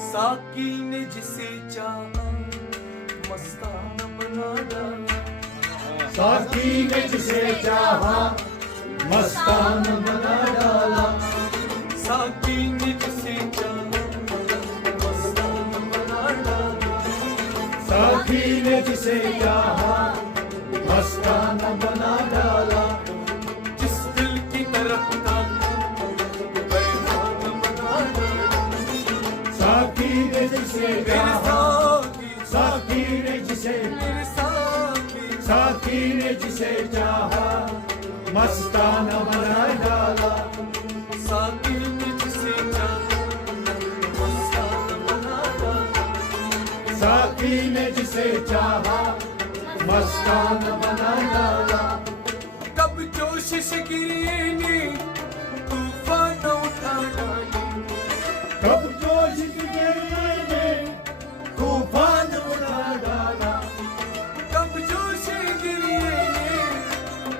साकी ने जिसे चाहा मस्ताना बना डाला। साकी ने जिसे चाहा मस्ताना बना डाला। साकी ने जिसे चाहा मस्ताना बना डाला। साकी ने जिसे चाहा मस्ताना बना डाला। जिस दिल की तरफ साकी ने जिसे चाहा, साकी ने जिसे, साकी ने जिसे चाहा मस्ताना बना डाला। साकी ने जिसे चाहा मस्ताना बना डाला। साकी ने जिसे चाहा मस्ताना बना डाला। कब जोश गिरी ने तूफान उठा डाली। कब जोश ने तूफान उठा डाला। कब जोश गिरी ने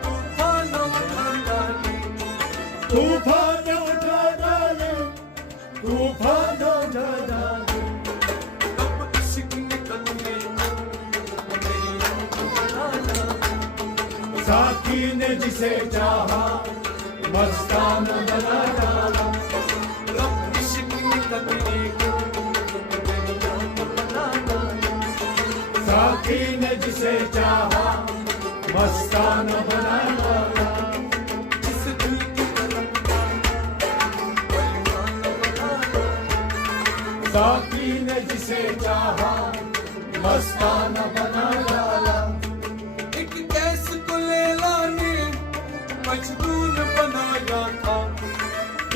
तूफान उठा डाली। तूफान उठा डाले, तूफान उठा डाले। कब इश्क ने कदमे मेरी आँख बना डाला। साकी ने जिसे चाहा मस्ताना बना डाला। कब इश्क ने कदमे मेरी आँख बना डाला। साकी ने जिसे चाहा मस्ताना बना डाला। जिस दिल की तरफ बेईमाना बना डाला। साकी ने जिसे चाहा मस्ताना बना डाला। एक कैस को लैला ने मजनून बनाया था।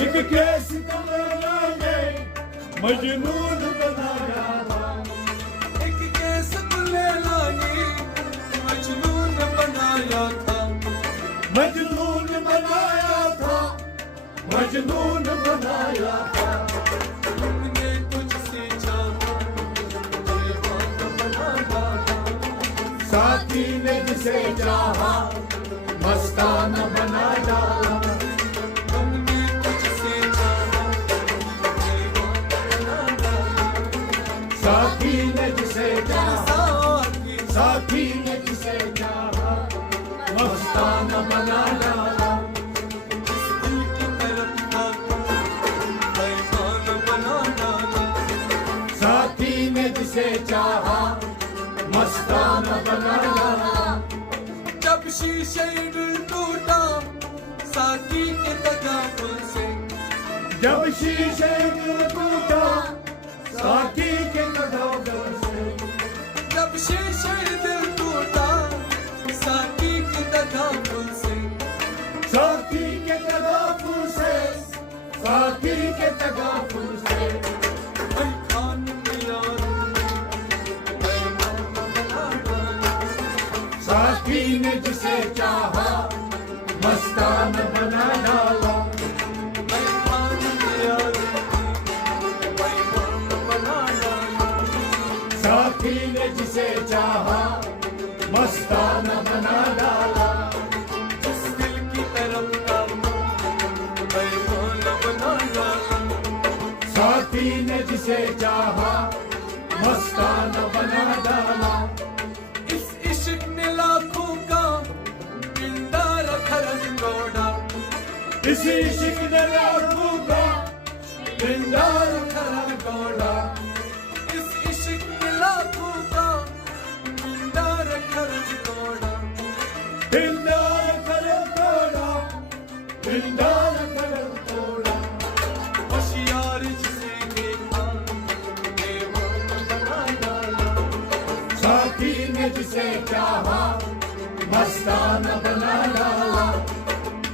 एक केस को लैला ने मजनून बनाया था। एक कैस को लैला ने मजनून बनाया था। मजनून बनाया था, मजनून बनाया था। तुमने तुझसे चाहा दीवाना बना डाला। साकी ने जिसे चाहा मस्ताना बना डाला। तुमने तुझसे चाहा दीवाना बना डाला। साकी ने जिसे चाहा, साकी साकी ने जिसे चाहा मस्ताना बना डाला। जिस दिल की तरफ ताका बेईमाना बना डाला। साकी ने जिसे चाहा मस्ताना बना डाला। जब शीशे दिल टूटा साकी के तगाफुल से। जब शीशे दिल टूटा साकी के तगाफुल से। जब शीशे दिल टूटा साकी के तगाफुल से। साकी के तगाफुल से, साकी के तगाफुल से। ऐ खान में यारों ने बेईमाना बना डाला। साकी ने जिसे चाहा मस्ताना बना डाला। ऐ खान में यारों ने बेईमाना बना डाला। साकी ने जिसे चाहा मस्ताना बना डाला। जिस दिल की तरफ ताका बेईमाना बना डाला। साकी ने जिसे चाहा मस्ताना बना डाला। इस इश्क ने लाखों का पिंडार खरन गोड़ा। इस इश्क ने लाखों का पिंडार खरा गोड़ा। इस इश्क ने लाखों का पिंडार खरन गोड़ा। पिंडार खरा गोड़ा, पिंडार खरा गोड़ा। होशियार जिसे देखा दीवाना बना डाला। साकी ने जिसे चाहा मस्ताना बना डाला।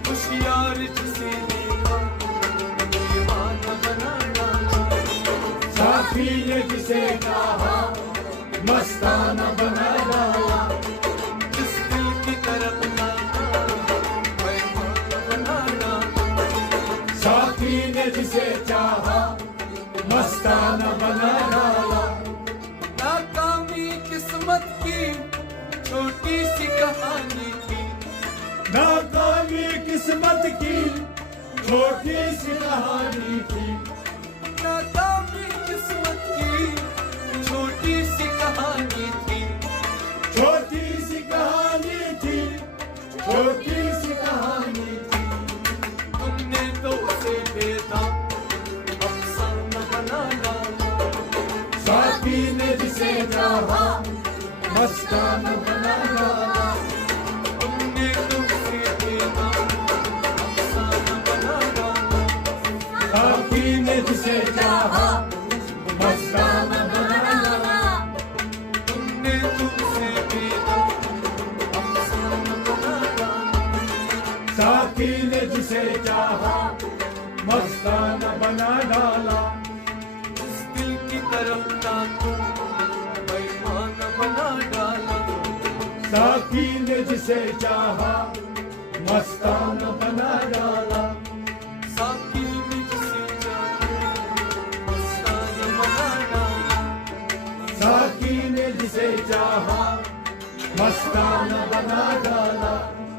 होशियार जिसे देखा दीवाना बना डाला। साकी ने जिसे चाहा मस्ताना बना डाला। जिस दिल की तरफ ताका बेईमाना बना डाला। साकी ने जिसे चाहा मस्ताना बना डाला। नाकामी किस्मत की छोटी सी कहानी थी। नाकामी किस्मत की छोटी सी कहानी थी। नाकामी किस्मत जिसे चाहा मस्ताना बना डाला तुमने तुमसे देना अफसाना बना डाला साकी ने जिसे चाहा मस्ताना बना डाला तुमने तुमसे देना अफसाना बना डाला साकी ने जिसे चाहा मस्ताना बना डाला इस दिल की तरफ ना तुम बेईमान बना डाला साकी ने जिसे चाहा मस्ताना बना डाला साकी ने जिसे चाहा मस्ताना बना डाला साकी ने जिसे चाहा मस्ताना बना डाला